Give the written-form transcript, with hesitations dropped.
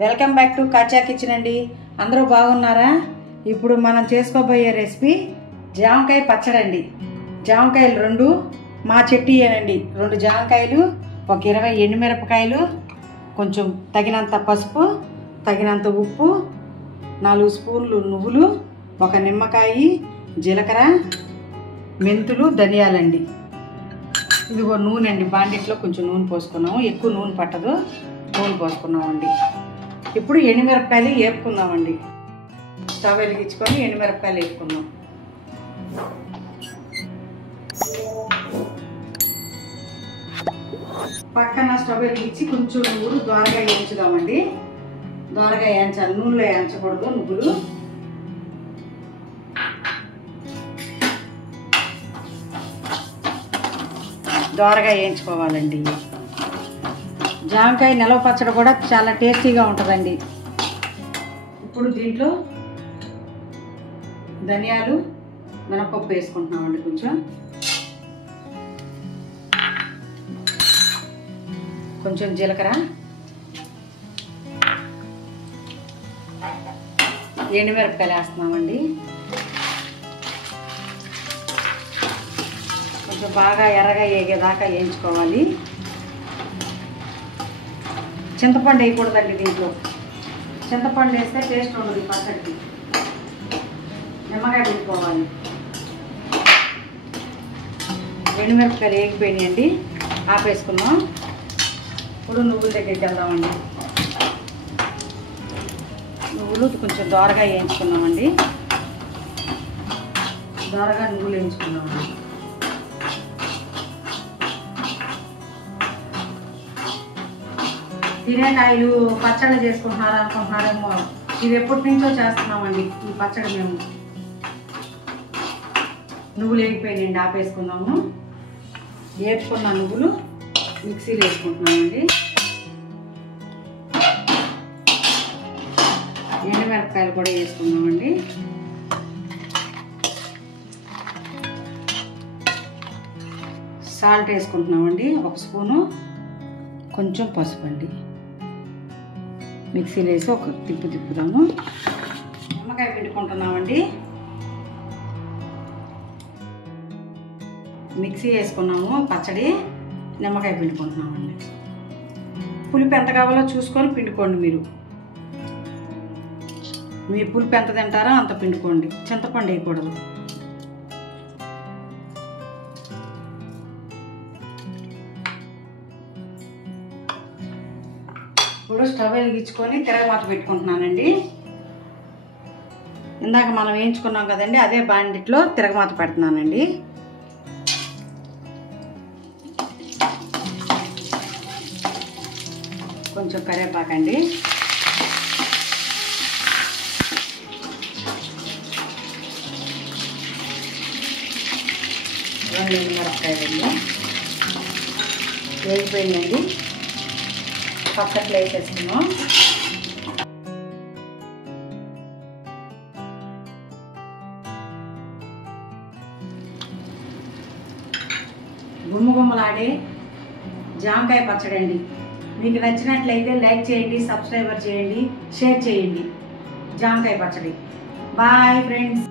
Welcome back to కాచా kitchen అండి. అందరూ బాగున్నారా? ఇప్పుడు మనం చేసుకోబోయే రెసిపీ జామకాయ పచ్చడి అండి. జామకాయలు 2 మా చెట్టుయేనండి. 2 జామకాయలు, ఒక 20 ఎండుమిరపకాయలు, కొంచెం తగినంత పసుపు, తగినంత ఉప్పు, 4 స్పూన్లు నువ్వులు, ఒక నిమ్మకాయ, జీలకర్ర, మెంతులు, ధనియాలండి. ఇదిగో నూనె అండి. బాండిట్లో కొంచెం నూనె పోసుకున్నాము. ఎక్కువ నూనె పట్టదు, నూనె పోసుకున్నామండి. ఇప్పుడు ఎండుమిరపకాయలు వేపుకుందామండి. స్టవ్ వెలిగించుకొని ఎండుమిరపకాయలు వేపుకుందాం. పక్కన స్టవ్ వెలిగించి కొంచెం నువ్వులు దోరగా వేయించుదామండి. దోరగా వేయించాలి, నూనెలో వేయించకూడదు. నువ్వులు దోరగా వేయించుకోవాలండి. జామకాయ నిలవ పచ్చడి కూడా చాలా టేస్టీగా ఉంటుందండి. ఇప్పుడు దీంట్లో ధనియాలు, మినపప్పు వేసుకుంటున్నామండి. కొంచెం జీలకర్ర, ఎండుమిరపకాయలు వేస్తున్నామండి. కొంచెం బాగా ఎర్రగా వేగేదాకా వేయించుకోవాలి. చింతపండు వేయకూడదండి దీంట్లో. చింతపండు వేస్తే టేస్ట్ ఉండదు ఈ పచ్చడికి. నిమ్మకాయ పెట్టుకోవాలి. ఎండుమిరపకాయలు వేగిపోయినాయండి, ఆపేసుకున్నాం. ఇప్పుడు నువ్వుల దగ్గరికి వెళ్దామండి. నువ్వులు కొంచెం దోరగా వేయించుకున్నామండి. దోరగా నువ్వులు వేయించుకున్నామండి. బీరకాయలు పచ్చడి చేసుకుంటున్నారు అనుకుంటున్నారేమో. ఇవి ఎప్పటి నుంచో చేస్తున్నామండి ఈ పచ్చడి మేము. నువ్వులు వేగిపోయినాయండి, ఆపేసుకున్నాము. వేపుకున్న నువ్వులు మిక్సీలో వేసుకుంటున్నామండి. ఎండుమిరపకాయలు కూడా వేసుకున్నామండి. Salt వేసుకుంటున్నామండి, 1 spoon. కొంచెం పసుపు అండి. మిక్సీలో వేసి ఒక తిప్పుదాము. నిమ్మకాయ పిండుకుంటున్నామండి. మిక్సీ వేసుకున్నాము పచ్చడి, నిమ్మకాయ పిండుకుంటున్నామండి. పులుపు ఎంత కావాలో చూసుకొని పిండుకోండి. మీ పులుపు ఎంత తింటారో అంత పిండుకోండి. చింతపండు వేయకూడదు. ఇప్పుడు స్టవ్ వెలిగించుకొని తిరగమాత పెట్టుకుంటున్నానండి. ఇందాక మనం వేయించుకున్నాం కదండి, అదే బాండిట్లో తిరగమాత పెడుతున్నానండి. కొంచెం కరివేపాకండి. మిరపకాయలండి వేగిపోయిందండి. పక్కట్లో వేసేస్తున్నాం. గుమ్మగుమ్మలాడే జామకాయ పచ్చడి అండి. మీకు నచ్చినట్లయితే లైక్ చేయండి, సబ్స్క్రైబర్ చేయండి, షేర్ చేయండి. జామకాయ పచ్చడి. Bye friends.